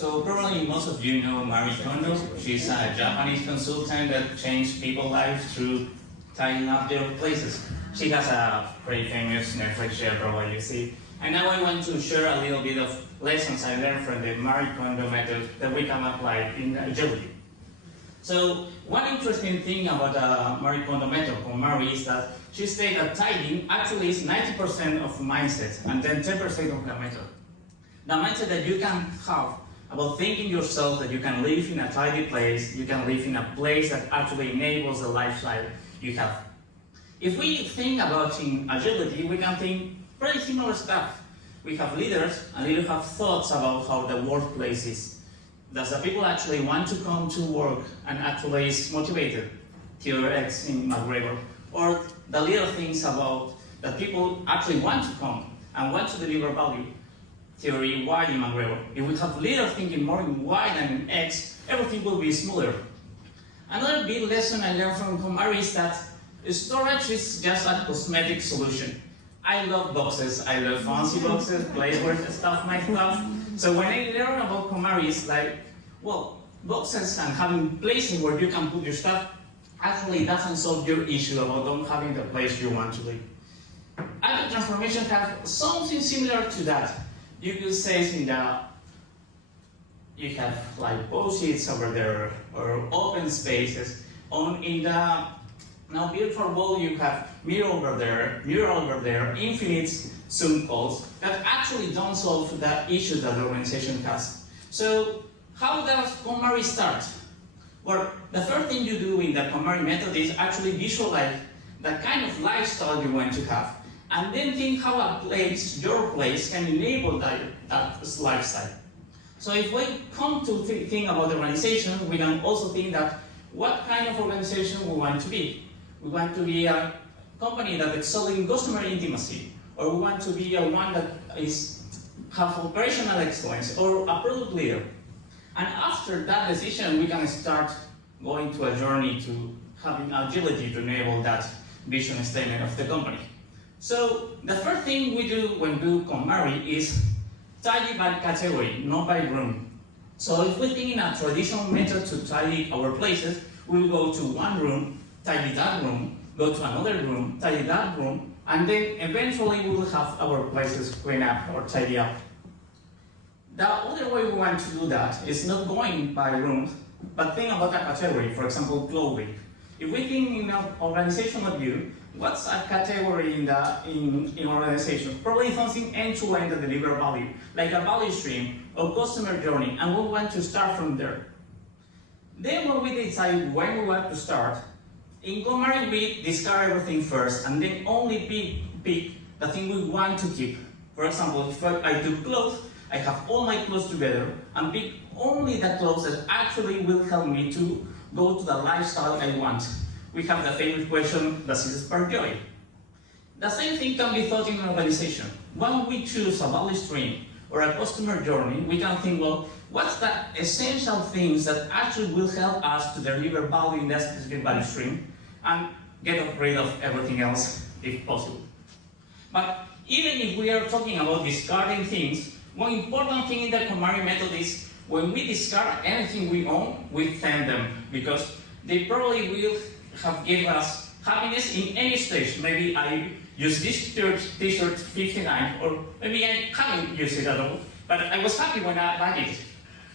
So probably most of you know Marie Kondo. She's a Japanese consultant that changed people's lives through tidying up their places. She has a pretty famous Netflix show, probably you see. And now I want to share a little bit of lessons I learned from the Marie Kondo method that we can apply in agility. So one interesting thing about the Marie Kondo method, KonMari, is that she stated that tidying actually is 90% of mindset and then 10% of the method. The mindset that you can have about thinking yourself that you can live in a tidy place, you can live in a place that actually enables the lifestyle you have. If we think about in agility, we can think pretty similar stuff. We have leaders, and leaders have thoughts about how the workplace is. Does the people actually want to come to work and actually is motivated? Theory X in McGregor. Or the leader thinks about that people actually want to come and want to deliver value. Theory Y in McGregor. If we have leaders thinking more in Y than in X, everything will be smoother. Another big lesson I learned from KonMari is that storage is just a cosmetic solution. I love boxes, I love fancy boxes, place where to stuff my stuff. So when I learn about KonMari, it's like, well, boxes and having places where you can put your stuff actually doesn't solve your issue about not having the place you want to live. Agile transformation has something similar to that. You could say in the, you have like post-its over there or open spaces. In the now virtual world, you have mirror over there, infinite Zoom calls that actually don't solve the issues that the organization has. So how does KonMari start? Well, the first thing you do in the KonMari method is actually visualize the kind of lifestyle you want to have, and then think how a place, your place, can enable that lifestyle. So if we come to think about the organization, we can also think that what kind of organization we want to be. We want to be a company that excels in customer intimacy, or we want to be one that have operational excellence, or a product leader. And after that decision, we can start going to a journey to having agility to enable that vision statement of the company. So the first thing we do when we do KonMari is tidy by category, not by room. So if we think in a traditional method to tidy our places, we will go to one room, tidy that room, go to another room, tidy that room, and then eventually we will have our places clean up or tidy up. The other way we want to do that is not going by rooms, but think about a category, for example, clothing. If we think in an organizational view, what's a category in organization? Probably something end-to-end that deliver value, like a value stream or customer journey, and we want to start from there. Then when we decide when we want to start, in KonMari we discard everything first and then only pick the thing we want to keep. For example, if I do clothes, I have all my clothes together and pick only the clothes that actually will help me to go to the lifestyle I want. We have the famous question, does it spark joy? The same thing can be thought in an organization. When we choose a value stream or a customer journey, we can think, well, what's the essential things that actually will help us to deliver value in that specific value stream and get rid of everything else if possible. But even if we are talking about discarding things, one important thing in the KonMari method is when we discard anything we own, we thank them because they probably will have given us happiness in any stage. Maybe I use this t-shirt 59, or maybe I haven't used it at all, but I was happy when I bought it.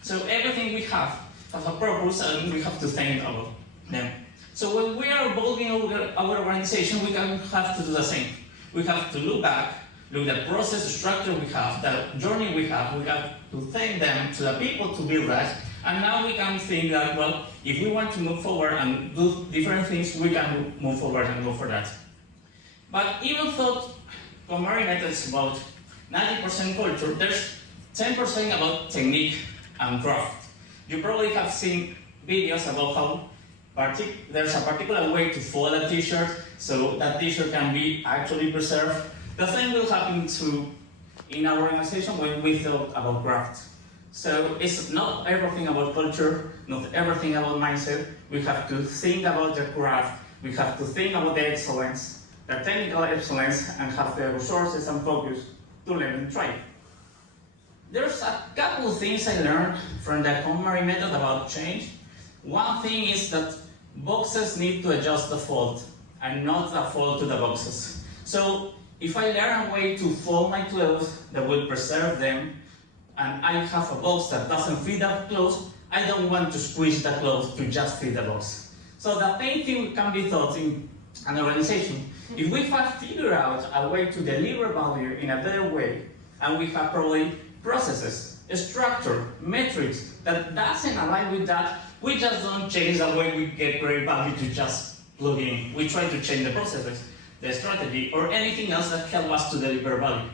So everything we have has a purpose and we have to thank them. So when we are evolving our organization, we can have to do the same. We have to look back, look at the process structure we have, the journey we have to thank them, to the people to build that, and now we can think that, well, if we want to move forward and do different things, we can move forward and go for that. But even though KonMari method is about 90% culture, there's 10% about technique and craft. You probably have seen videos about how there's a particular way to fold a t-shirt, so that t-shirt can be actually preserved. The same will happen in our organization when we thought about craft. So it's not everything about culture, not everything about mindset. We have to think about the craft, we have to think about the excellence, the technical excellence, and have the resources and focus to let them try. There's a couple of things I learned from the KonMari method about change. One thing is that boxes need to adjust the fold and not the fold to the boxes. So if I learn a way to fold my clothes that will preserve them, and I have a box that doesn't fit that clothes, I don't want to squeeze the clothes to just fit the box. So the same thing can be thought in an organization. If we have figured out a way to deliver value in a better way, and we have probably processes, structure, metrics that doesn't align with that, we just don't change the way we get great value to just plug in. We try to change the processes, the strategy, or anything else that helps us to deliver value.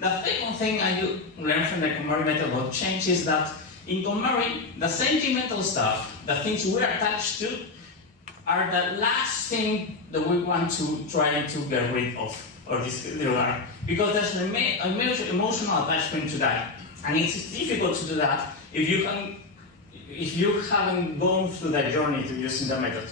The second thing I learned from the KonMari method about change is that in KonMari, the sentimental stuff, the things we're attached to, are the last thing that we want to try to get rid of or discard, because there's a major emotional attachment to that, and it's difficult to do that if you haven't gone through that journey to using the method.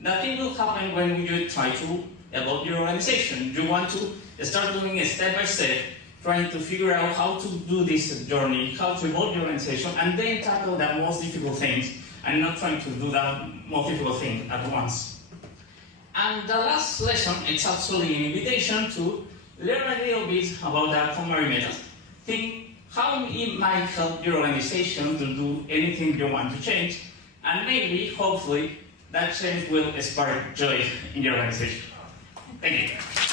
That thing will happen when you try to evolve your organization. You want to start doing it step by step, trying to figure out how to do this journey, how to evolve your organization, and then tackle the most difficult things, and not trying to do that most difficult thing at once. And the last lesson is actually an invitation to learn a little bit about the KonMari method. Think how it might help your organization to do anything you want to change, and maybe, hopefully, that change will spark joy in your organization. Thank you.